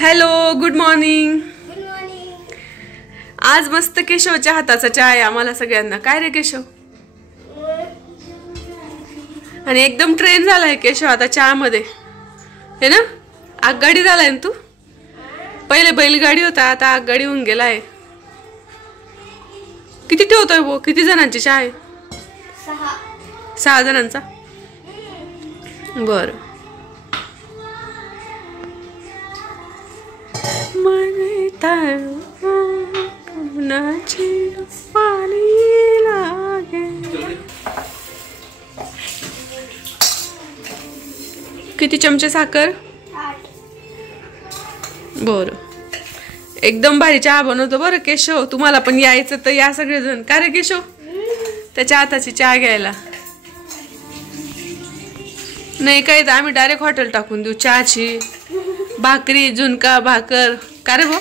Hello, good morning. Good morning. आज मस्त केशवच्या हाताचा चहा आहे आम्हाला सगळ्यांना. काय रे केशव? आणि एकदम ट्रेन झालाय केशव आता चहा मध्ये, हे ना? आगगाडी झालाय ना तू. पहिले बैलगाडी होता, आता आगगाडी होऊन गेलाय. किती ठेवतोय वो? किती जणांची चहा आहे? 6 जणांचा. बर. किती चमचे साखर? 8. बर. एकदम भारी चहा बनवतो बरं केशव. तुम्हाला पण यायचं तर या सगळेजण. का रे केशव? त्याच्या हाताची चहा घ्यायला. नाही काय तर आम्ही डायरेक्ट हॉटेल टाकून देऊ चहाची. भाकरी, झुणका भाकर. का रे भाऊ?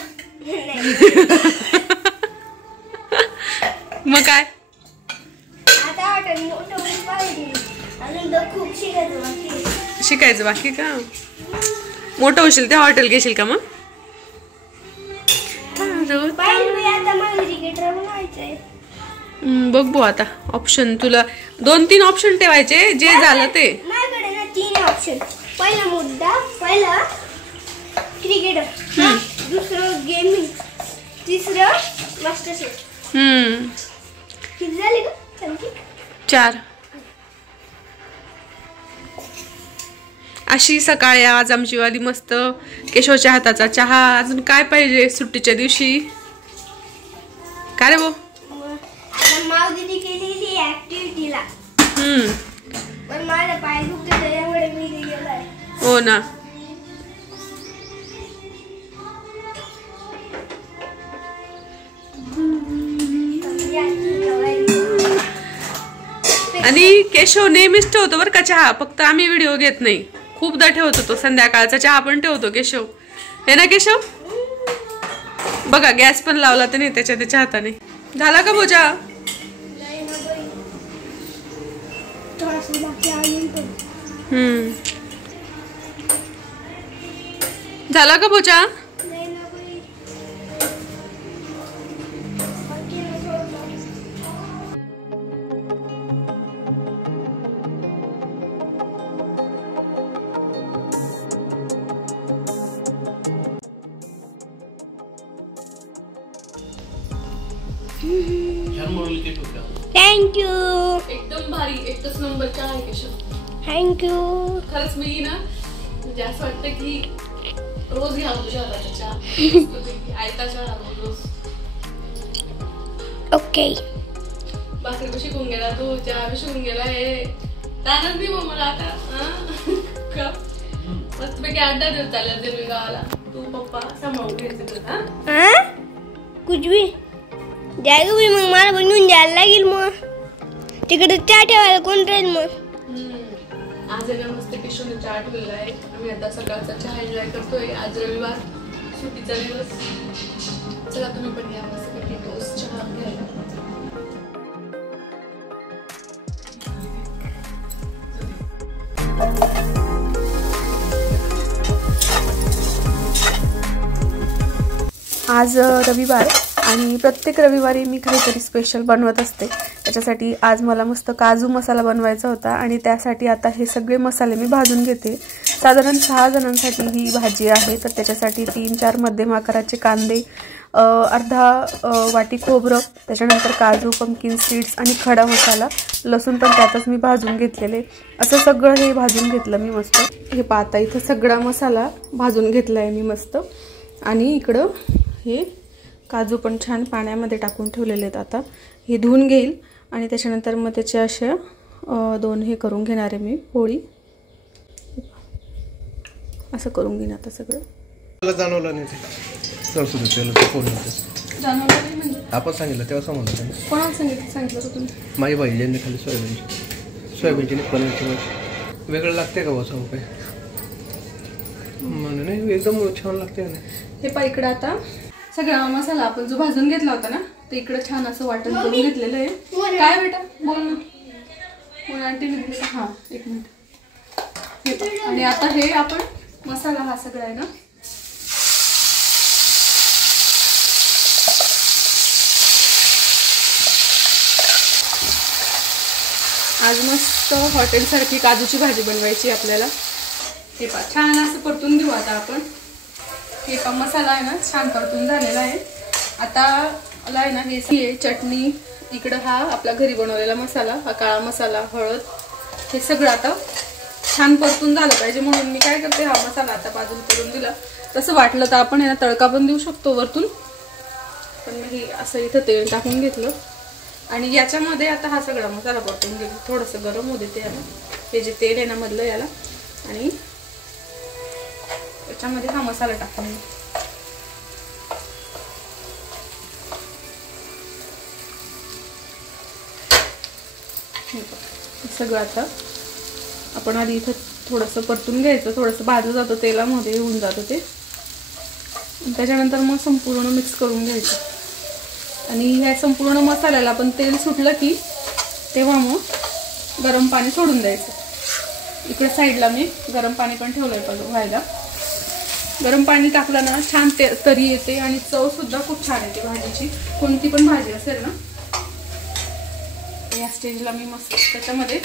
मग काय? शिकायचं बाकी का? मोठं होशील त्या हॉटेल घेशील का मग? बघू आता ऑप्शन. तुला 2-3 ऑप्शन ठेवायचे, जे झालं ते. 3 ऑप्शन. पहिला मुद्दा, पहिला क्रिकेटर, दुसरं गेमिंग, तिसरं मास्टर शेफ. किती झाले का? 4. अशी सकाळी आज आमची वाली मस्त केशवच्या हाताचा चहा. अजून काय पाहिजे सुट्टीच्या दिवशी? काय रे भाऊ? माव दीदी केलेली ऍक्टिव्हिटीला. पण माझा पाय दुखतो त्यामुळे मी गेलाय. हो ना. आणि केशव नेहमीच ठेवतो बरं का चहा. फक्त आम्ही व्हिडिओ घेत नाही. खूपदा ठेवतो तो. संध्याकाळचा चहा पण ठेवतो केशव, हे ना केशव? बघा गॅस पण लावला तर नाही त्याच्या हाताने. झाला का बोचा? झाला का बोचा? थँक्यू. एकदम भारी, एकच नंबर चहा आहे केशव. थँक्यू. खरंच मी ना म्हणजे असं वाटतं की रोज घ्यावं तुझ्या हाताचा चहा. आयता चहा रोज. ओके. भाकरी कशी शिकून गेला तू, चहा बी शिकून गेला. हे आनंद दे मला आता. मस्त पैकी 8 दिवस चालले ते मी गावाला. तू पप्पा सांभाळून घ्यायचं. कुछ भी जायगा बाई. मग मला बनवून द्यायला लागेल. मग तिकडे चहा ठेवायला कोण राहील मग? आज आहे ना मस्त केशवने चहा ठेवलेला आहे. आम्ही आता सकाळचा चहा एन्जॉय करतोय. आज रविवार, सुट्टीचा दिवस. चला तुम्ही पण या मस्त पैकी टोस्ट चहा घ्यायला. आज रविवार आणि प्रत्येक रविवारी मी काहीतरी स्पेशल बनवत असते. त्याच्यासाठी आज मला मस्त काजू मसाला बनवायचा होता आणि त्यासाठी आता हे सगळे मसाले मी भाजून घेते. साधारण 6 जणांसाठी ही भाजी आहे. तर त्याच्यासाठी 3-4 मध्यम आकाराचे कांदे, अर्धा वाटी खोबरं, त्याच्यानंतर काजू, पंपकिन सीड्स आणि खडा मसाला, लसूण पण त्यातच मी भाजून घेतलेले. असं सगळं हे भाजून घेतलं मी मस्त. हे पाहता इथं सगळा मसाला भाजून घेतला आहे मी मस्त. आणि इकडं हे काजू पण छान पाण्यामध्ये टाकून ठेवलेले आहेत. आता हे धुवून घेईल आणि त्याच्यानंतर मग त्याचे अशा 2 हे करून घेणार आहे मी पोळी. असं करून घेईन आता सगळं. मला जाणवलं नाही ते जाणवलं नाही म्हणजे आपण सांगितलं तेव्हा समजलं. कोणाला सांगितलं तुम्ही? माझी भाई ज्यांनी खाली सोयाबीनची पनीरची भाजी वेगळं लागते का बस काय म्हणून? नाही एकदम छान लागते ना. हे पहा इकडं आता सगळा मसाला आपण जो भाजून घेतला होता ना ते इकडं छान असं वाटण करून घेतलेलं आहे. काय बेटा बोल ना. मग आंटी दिलं. हां एक मिनिट. आणि आता हे आपण मसाला हा सगळा आहे ना आज मस्त हॉटेलसारखी काजूची भाजी बनवायची आपल्याला। हे पहा छान असं परतून घेऊ आता आपण। हे पहा मसाला आहे ना छान परतून झालेला आहे। आता मला आहे ना हे चटणी, इकडं हा आपला घरी बनवलेला मसाला, हा काळा मसाला, हळद, हे सगळं आता छान परतून झालं पाहिजे म्हणून मी काय करते, हा मसाला आता बाजूला करून दिला। तसं वाटलं तर आपण याला तडका पण देऊ शकतो वरतून, पण मी असं इथं तेल टाकून घेतलं आणि याच्यामध्ये आता हा सगळा मसाला परतून घेऊ। थोडंसं गरम होऊ देते याला, हे जे तेल आहे ना मधलं याला, आणि याच्यामध्ये हा मसाला टाकून घेऊ। सगळं आता आपण आधी इथं थोडंसं परतून घ्यायचं, थोडंसं भाजलं जातं तेलामध्ये, होऊन जातं ते, त्याच्यानंतर मग संपूर्ण मिक्स करून घ्यायचं। आणि ह्या संपूर्ण मसाल्याला पण तेल सुटलं की तेव्हा मग गरम पाणी सोडून द्यायचं। इकडे साईडला मी गरम पाणी पण ठेवलंय व्हायला। गरम पाणी टाकलं ना छान तरी येते आणि चव सुद्धा खूप छान येते भाजीची, कोणती पण भाजी असेल ना। या स्टेजला मी मस्त त्याच्यामध्ये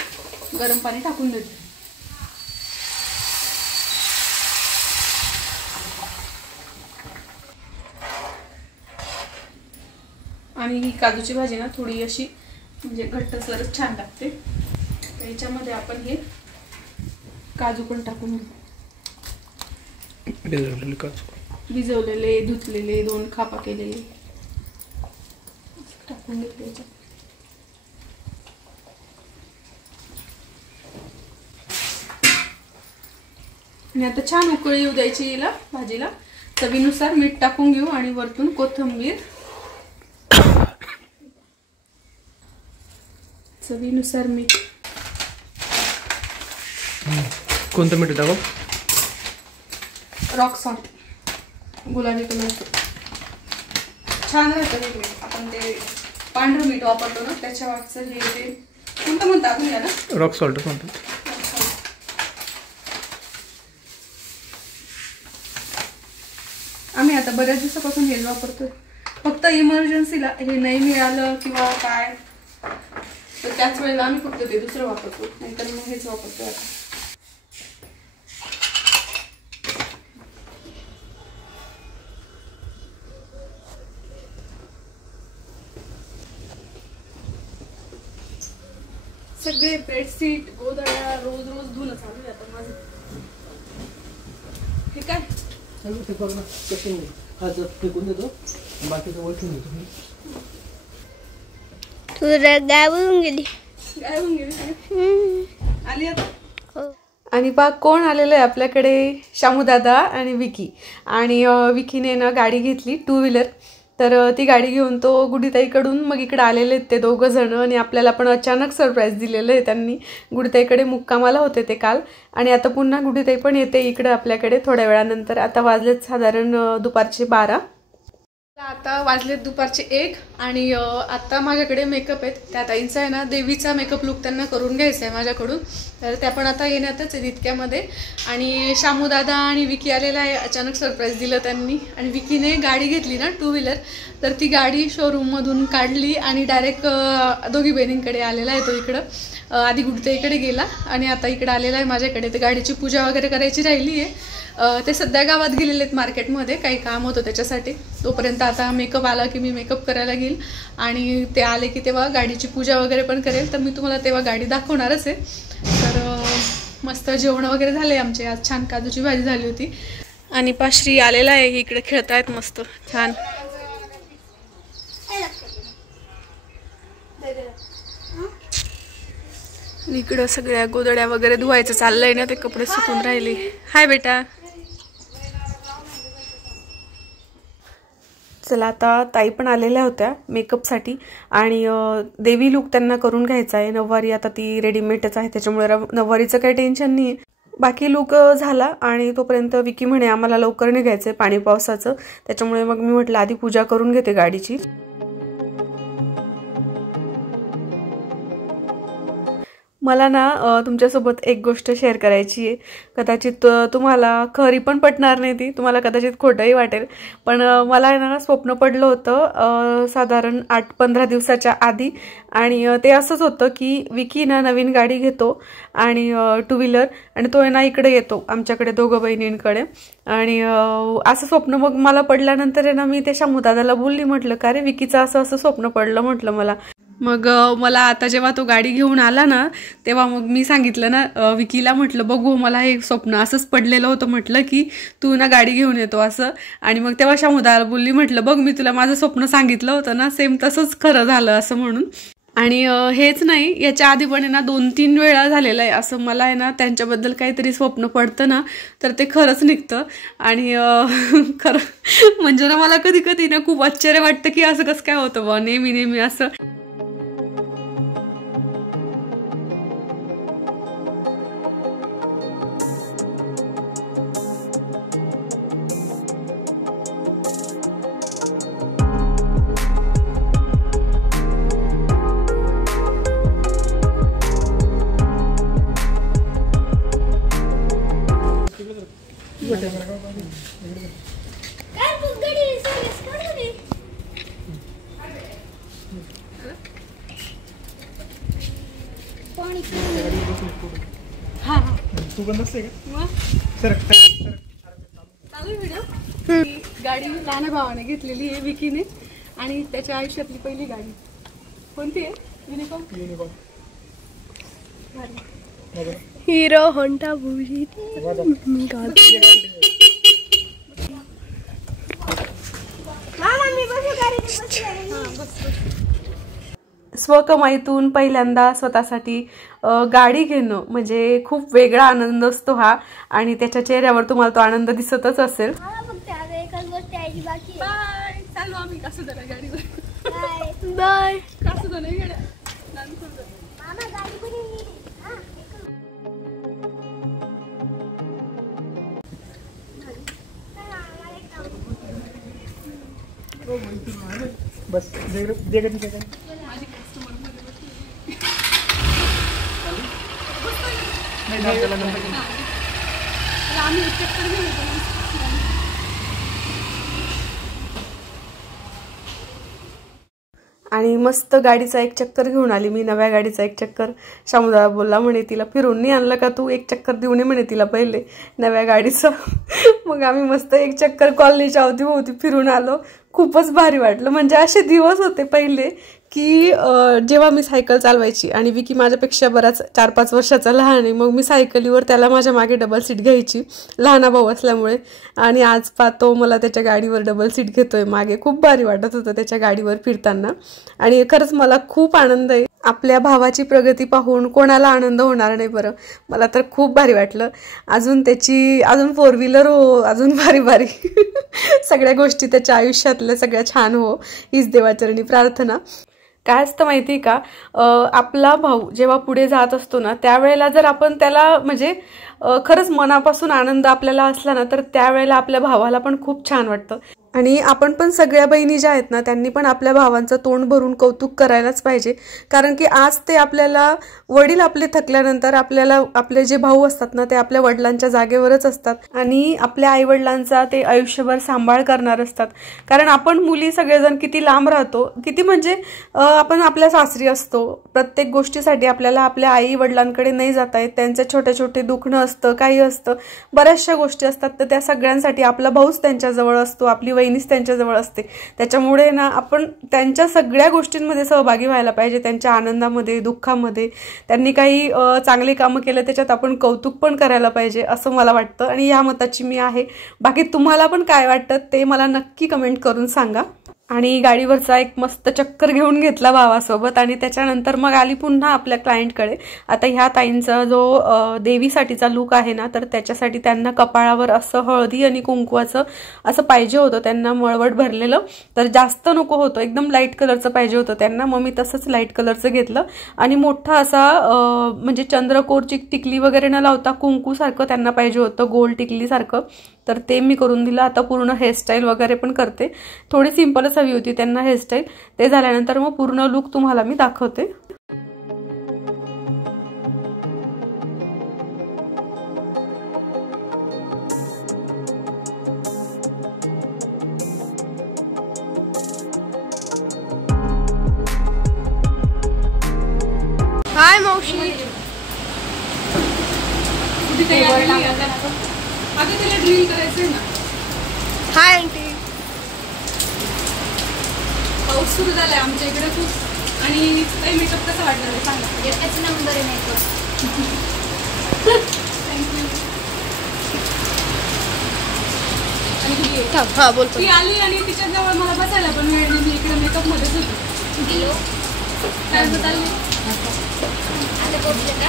गरम पाणी टाकून देते। आणि ही काजूची भाजी ना थोडी अशी म्हणजे घट्टसरच छान लागते। याच्यामध्ये आपण हे काजू पण टाकून घेऊ, भिजवलेले काजू, भिजवलेले, धुतलेले, 2 खापा केलेले टाकून घेतले याच्यात। आणि आता छान उकळी येऊ द्यायची याला भाजीला। चवीनुसार मीठ टाकून घेऊ आणि वरतून कोथिंबीर, चवीनुसार मीठ। कोणतं मीठ टाकू? रॉक सॉल्ट, गुलाबी कलरचं छान राहतं हे मीठ। आपण ते पांढरं मीठ वापरतो ना त्याच्या वाटचं हे ते कोणतं म्हणतात आपण याला? रॉक सॉल्ट म्हणतात। आम्ही आता बऱ्याच दिवसापासून हेच वापरतोय, फक्त इमर्जन्सीला हे नाही मिळालं किंवा काय तर त्याच वेळेला आम्ही फक्त ते दुसरं वापरतो, नाहीतर मग हेच वापरतोय आता। सगळे बेडशीट, गोधड्या रोज रोज धुणं चालू आहे आता माझं। हे काय ते बघ ना कसे हात फेकून देतो, बाकीचं वर ठेवून देतो। तुला गावून गेली, गायबून गेली आली आता। आणि पहा कोण आलेलं आहे आपल्याकडे, शामू दादा आणि विकी। आणि विकीने ना गाडी घेतली 2 व्हीलर, तर ती गाडी घेऊन तो गुडीताईकडून मग इकडे आलेले आहेत ते दोघं जण। आणि आपल्याला पण अचानक सरप्राईज दिलेलं आहे त्यांनी। गुडीताईकडे मुक्कामाला होते ते काल, आणि आता पुन्हा गुडीताई पण येते इकडे आपल्याकडे थोड्या वेळानंतर। आता वाजलेत साधारण दुपारचे 12, आता वाजलेत दुपारचे 1। आणि आता माझ्याकडे मेकअप आहेत, त्या ताईंचा आहे ना देवीचा मेकअप लुक त्यांना करून घ्यायचा आहे माझ्याकडून, तर त्या पण आता येण्यातच आहे इतक्यामध्ये। आणि शामू दादा आणि विकी आलेला आहे, अचानक सरप्राईज दिलं त्यांनी। आणि विकीने गाडी घेतली ना 2 व्हीलर, तर ती गाडी शोरूममधून काढली आणि डायरेक्ट दोघी बहिणींकडे आलेला आहे तो इकडं। आधी गुडताईकडे गेला आणि आता इकडे आलेला आहे माझ्याकडे। तर गाडीची पूजा वगैरे करायची राहिली आहे, ते सध्या गावात गेलेले आहेत मार्केटमध्ये, काही काम होतं त्याच्यासाठी। तोपर्यंत आता मेकअप आला की मी मेकअप करायला घेईल आणि ते आले की तेव्हा गाडीची पूजा वगैरे पण करेल, तर मी तुम्हाला तेव्हा गाडी दाखवणारच आहे। तर मस्त जेवण वगैरे झाले आमचे, आज छान काजूची भाजी झाली होती। आणि पाश्री आलेला आहे, इकडे खेळतायत मस्त छान। इकडं सगळ्या गोदड्या वगैरे धुवायचं चाललंय ना, ते कपडे सुकून राहिले। हाय बेटा, चला आता ताई पण आलेल्या होत्या मेकअपसाठी आणि देवी लुक त्यांना करून घ्यायचा आहे। नववारी आता ती रेडीमेडच आहे त्याच्यामुळे नववारीचं काही टेन्शन नाही। बाकी लुक झाला आणि तोपर्यंत विकी म्हणे आम्हाला लवकर निघायचंय पाणी पावसाचं, त्याच्यामुळे मग मी म्हटलं आधी पूजा करून घेते गाडीची। मला ना तुमच्यासोबत एक गोष्ट शेअर करायची आहे. कदाचित तुम्हाला खरी पण पटणार नाही, ती तुम्हाला कदाचित खोटंही वाटेल, पण मला ना स्वप्न पडलं होतं साधारण 8-15 दिवसाच्या आधी. आणि ते असंच होतं की विकी ना नवीन गाडी घेतो आणि 2 व्हीलर, आणि तो ना इकडे येतो आमच्याकडे दोघं बहिणींकडे. आणि असं स्वप्न मग मला पडल्यानंतर आहे ना मी त्या शामू दादाला बोलली, म्हटलं का रे विकीचं असं असं स्वप्न पडलं म्हटलं मला. मग मला आता जेव्हा तो गाडी घेऊन आला ना तेव्हा मग मी सांगितलं ना विकीला, म्हटलं बघू मला हे स्वप्न असंच पडलेलं होतं म्हटलं की तू ना गाडी घेऊन येतो असं. आणि मग तेव्हा शामुदाला बोलली, म्हटलं बघ मी तुला माझं स्वप्न सांगितलं होतं ना, सेम तसंच खरं झालं असं म्हणून. आणि हेच नाही, याच्या आधी पण आहे ना 2-3 वेळा झालेलं आहे असं. मला आहे ना त्यांच्याबद्दल काहीतरी स्वप्न पडतं ना तर ते खरंच निघतं. आणि खरं म्हणजे ना मला कधी कधी ना खूप आश्चर्य वाटतं की असं कसं काय होतं बा नेहमी नेहमी असं. गाडी लहान भावाने घेतलेली आहे विकीने, आणि त्याच्या आयुष्यातली पहिली गाडी कोणती आहे? युनिकॉर्न. हिरो होंडा बुजी. स्वकमाईतून पहिल्यांदा स्वतःसाठी गाडी घेणं म्हणजे खूप वेगळा आनंद असतो हा. आणि त्याच्या चेहऱ्यावर तुम्हाला तो आनंद दिसतच असेल. चालू आम्ही कसं झालं गाडीवर. बाय. कसं झालं गाड्या. बस दे कधी काय आणि मस्त गाडीचा एक चक्कर घेऊन आली मी, नव्या गाडीचा एक चक्कर. शामुदादा बोलला म्हणे तिला फिरून नाही आणलं का तू, एक चक्कर देऊन ये म्हणे तिला पहिले नव्या गाडीचं. मग आम्ही मस्त एक चक्कर कॉलनीच्या अवतीभोवती फिरून आलो. खूपच भारी वाटलं. म्हणजे असे दिवस होते पहिले की जेव्हा मी सायकल चालवायची आणि विकी माझ्यापेक्षा बराच 4-5 वर्षाचा लहान आहे, मग मी सायकलीवर त्याला माझ्या मागे डबल सीट घ्यायची लहाना भाऊ असल्यामुळे. आणि आज पाहतो मला त्याच्या गाडीवर डबल सीट घेतोय मागे. खूप भारी वाटत होतं त्याच्या गाडीवर फिरताना. आणि खरंच मला खूप आनंद आहे. आपल्या भावाची प्रगती पाहून कोणाला आनंद होणार नाही बरं. मला तर खूप भारी वाटलं. अजून 4 व्हीलर हो, अजून भारी भारी सगळ्या गोष्टी त्याच्या आयुष्यातल्या सगळ्या छान हो, हीच देवाचरणी प्रार्थना. काय असतं माहिती का, आपला भाऊ जेव्हा पुढे जात असतो ना त्यावेळेला जर आपण त्याला म्हणजे खरंच मनापासून आनंद आपल्याला असला ना तर त्यावेळेला आपल्या भावाला पण खूप छान वाटतं. आणि आपण पण सगळ्या बहिणी ज्या आहेत ना त्यांनी पण आपल्या भावांचं तोंड भरून कौतुक करायलाच पाहिजे. कारण की आज ते आपल्याला वडील आपले थकल्यानंतर आपल्याला आपले जे भाऊ असतात ना ते आपल्या वडिलांच्या जागेवरच असतात आणि आपल्या आईवडिलांचा ते आयुष्यभर सांभाळ करणार असतात. कारण आपण मुली सगळेजण किती लांब राहतो, किती म्हणजे आपण आपल्या सासरी असतो, प्रत्येक गोष्टीसाठी आपल्याला आपल्या आई वडिलांकडे नाही जाता येत. त्यांचं छोटे छोटे दुखणं असतं, काही असतं, बऱ्याचशा गोष्टी असतात. तर त्या सगळ्यांसाठी आपला भाऊच त्यांच्याजवळ असतो, आपली वहिनीच त्यांच्याजवळ असते. त्याच्यामुळे ना आपण त्यांच्या सगळ्या गोष्टींमध्ये सहभागी व्हायला पाहिजे, त्यांच्या आनंदामध्ये, दुःखामध्ये. त्यांनी काही चांगली कामं केलं त्याच्यात आपण कौतुक पण करायला पाहिजे असं मला वाटतं आणि या मताची मी आहे. बाकी तुम्हाला पण काय वाटतं ते मला नक्की कमेंट करून सांगा. आणि गाडीवरचा एक मस्त चक्कर घेऊन घेतला भावासोबत आणि त्याच्यानंतर मग आली पुन्हा आपल्या क्लायंटकडे. आता ह्या ताईंचा जो देवीसाठीचा लुक आहे ना तर त्याच्यासाठी त्यांना कपाळावर असं हळदी आणि कुंकवाचं असं पाहिजे होतं, त्यांना मळवट भरलेलं. तर जास्त नको होतं, एकदम लाईट कलरचं पाहिजे होतं त्यांना. मग मी तसंच लाईट कलरचं घेतलं आणि मोठा असा म्हणजे चंद्रकोरची टिकली वगैरे न लावता कुंकूसारखं त्यांना पाहिजे होतं, गोल टिकलीसारखं. तर ते मी करून दिलं. आता पूर्ण हेअरस्टाईल वगैरे पण करते. थोडी सिंपलच हवी होती त्यांना हेअरस्टाईल. ते झाल्यानंतर मग पूर्ण लुक तुम्हाला मी दाखवते. हाय मावशी. Hi aunty. पाऊस सुरू झालाय आमच्या इकडे खूप. आणि काही मेकअप कसा वाटला सांगा. एकच नंबर आहे मेकअप. हा बोलतो. ती आली आणि तिच्या जवळ मला बसायला पण वेळ नाही. मी इकडे मेकअप मध्येच होती. काय बदलले आता पोहोचले का?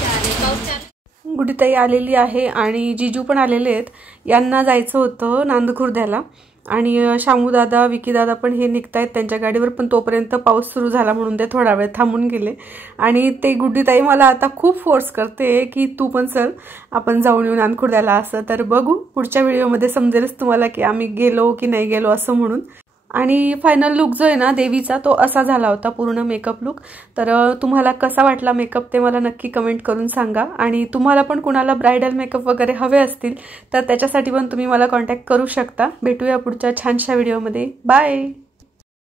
चालेल पाऊस चालू. गुडीताई आलेली आहे आणि जिजू पण आलेले आहेत. यांना जायचं होतं नांदखुर्द्याला आणि शामूदादा विकीदादा पण हे निघतायत त्यांच्या गाडीवर. पण तोपर्यंत पाऊस सुरू झाला म्हणून ते थोडा वेळ थांबून गेले. आणि ते गुडीताई मला आता खूप फोर्स करते की तू पण चल, आपण जाऊन येऊ नांदखुर्द्याला असं. तर बघू पुढच्या व्हिडिओमध्ये समजेलच तुम्हाला की आम्ही गेलो की नाही गेलो असं म्हणून. आणि फायनल लुक जो आहे ना देवीचा तो असा झाला होता पूर्ण मेकअप लुक. तर तुम्हाला कसा वाटला मेकअप ते मला नक्की कमेंट करून सांगा. आणि तुम्हाला पण कुणाला ब्रायडल मेकअप वगैरे हवे असतील तर त्याच्यासाठी पण तुम्ही मला कॉन्टॅक्ट करू शकता. भेटूया पुढच्या छानशा व्हिडिओमध्ये. बाय.